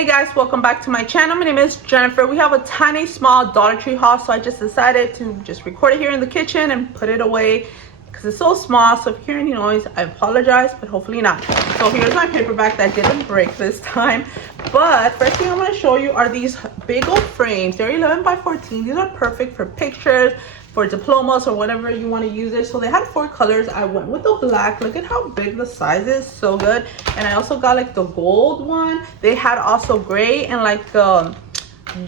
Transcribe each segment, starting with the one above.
Hey guys, welcome back to my channel. My name is Jennifer. We have a tiny small Dollar Tree haul, so I just decided to just record it here in the kitchen and put it away because it's so small. So if you hear any noise, I apologize, but hopefully not. So here's my paperback that didn't break this time. But first thing I'm going to show you are these big old frames. They're 11 by 14. These are perfect for pictures, for diplomas, or whatever you want to use it. So they had 4 colors. I went with the black. Look at how big the size is. So good. And I also got like the gold one. They had also gray and like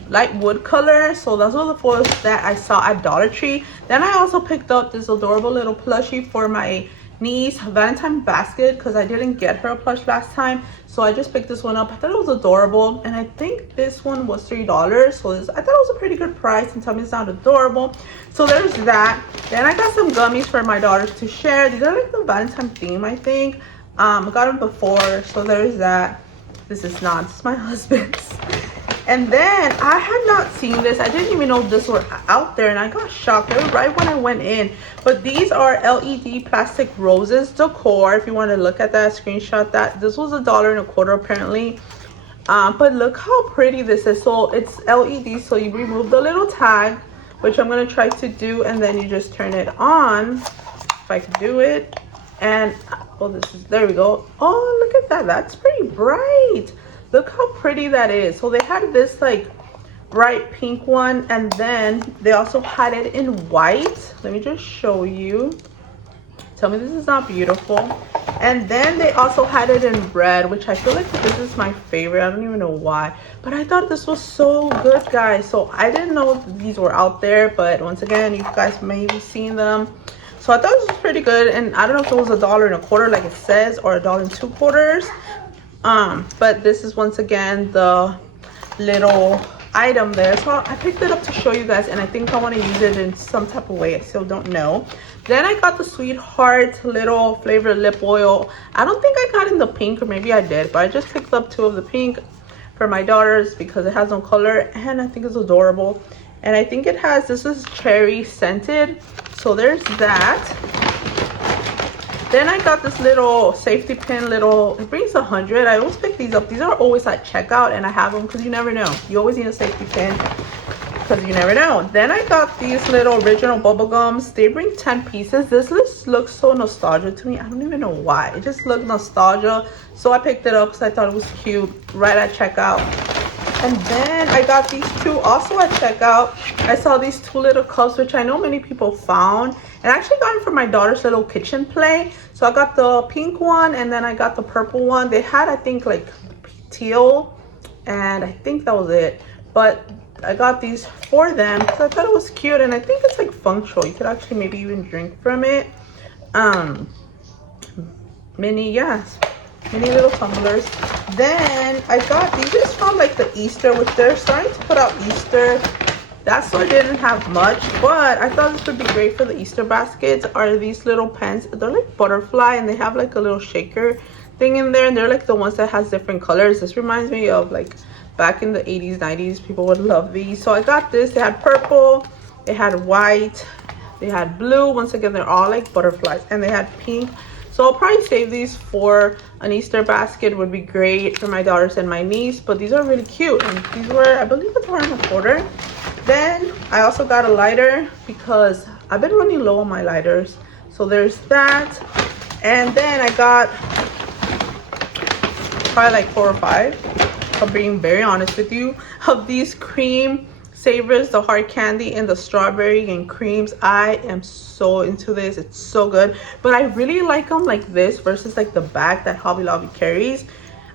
light wood color. So those were the 4 that I saw at Dollar Tree. Then I also picked up this adorable little plushie for my niece Valentine basket because I didn't get her a plush last time, so I just picked this one up. I thought it was adorable, and I think this one was $3, so I thought it was a pretty good price, and tell me it's not adorable. So there's that. Then I got some gummies for my daughters to share. These are like the Valentine theme, I think. I got them before, so there's that. This is my husband's. And then I had not seen this. I didn't even know this were out there, and I got shocked. They were right when I went in. But these are LED plastic roses decor. If you want to look at that, screenshot that. This was $1.25 apparently. But look how pretty this is. So it's LED, so you remove the little tag, which I'm going to try to do, and then you just turn it on. If I can do it. And oh, there we go. Oh, look at that. That's pretty bright. Look how pretty that is. So they had this like bright pink one, and then they also had it in white. Let me just show you. Tell me this is not beautiful. And then they also had it in red, which I feel like this is my favorite. I don't even know why, but I thought this was so good, guys. So I didn't know these were out there, but once again, you guys may be seeing them. So I thought this was pretty good, and I don't know if it was $1.25 like it says, or $1.25. But this is once again the little item there. So I picked it up to show you guys, and I think I want to use it in some type of way. I still don't know. Then I got the Sweetheart little flavored lip oil. I don't think I got in the pink, or maybe I did, but I just picked up 2 of the pink for my daughters because it has no color, and I think it's adorable. And I think it has, this is cherry scented, so there's that. Then I got this little safety pin, it brings 100. I always pick these up. These are always at checkout, and I have them because you never know. You always need a safety pin because you never know. Then I got these little original bubble gums. They bring 10 pieces. This looks so nostalgic to me. I don't even know why. It just looked nostalgia. So I picked it up because I thought it was cute right at checkout. And then I got these 2 also at checkout. I saw these 2 little cups, which I know many people found. And I actually got them for my daughter's little kitchen play. So I got the pink one, and then I got the purple one. They had, I think, like teal, and I think that was it. But I got these for them because I thought it was cute, and I think it's like functional. You could actually maybe even drink from it. Mini little tumblers. Then I got these just from like the Easter, which they're starting to put out Easter. That store didn't have much, but I thought this would be great for the Easter baskets. Are these little pens? They're like butterfly, and they have like a little shaker thing in there, and they're like the ones that has different colors. This reminds me of like back in the 80s, 90s. People would love these. So I got this. They had purple, they had white, they had blue. Once again, they're all like butterflies, and they had pink. So I'll probably save these for an Easter basket. Would be great for my daughters and my niece. But these are really cute, and these were, I believe, $1.25. Then I also got a lighter because I've been running low on my lighters. So there's that. And then I got probably like 4 or 5, if I'm being very honest with you, of these cream savers, the hard candy and the strawberry and creams. I am so into this. It's so good, but I really like them like this versus like the bag that Hobby Lobby carries.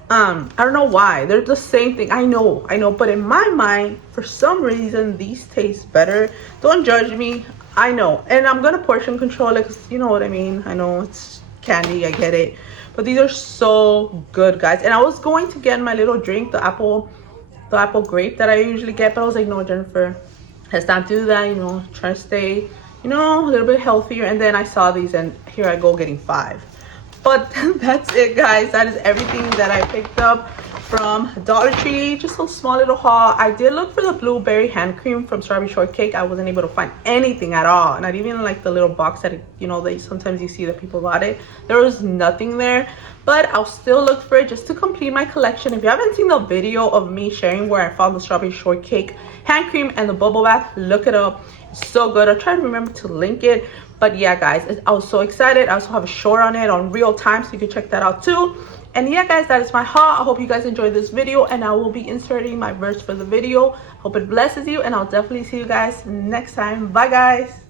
I don't know why. They're the same thing. I know, but in my mind, for some reason, these taste better. Don't judge me. I know, and I'm gonna portion control it because you know what I mean. I know it's candy, I get it, but these are so good, guys. And I was going to get my little drink, the apple grape that I usually get, but I was like, no, Jennifer, let's not do that. You know, try to stay, you know, a little bit healthier. And then I saw these, and here I go getting 5. But that's it, guys. That is everything that I picked up from Dollar Tree. Just a small little haul. I did look for the blueberry hand cream from Strawberry Shortcake. I wasn't able to find anything at all, not even like the little box that that sometimes you see that people got it. There was nothing there, but I'll still look for it just to complete my collection. If you haven't seen the video of me sharing where I found the Strawberry Shortcake hand cream and the bubble bath, look it up. It's so good. I'll try to remember to link it. But yeah, guys, I was so excited. I also have a short on it on real time, so you can check that out too. And yeah, guys, that is my haul. I hope you guys enjoyed this video, and I will be inserting my verse for the video. Hope it blesses you, and I'll definitely see you guys next time. Bye, guys.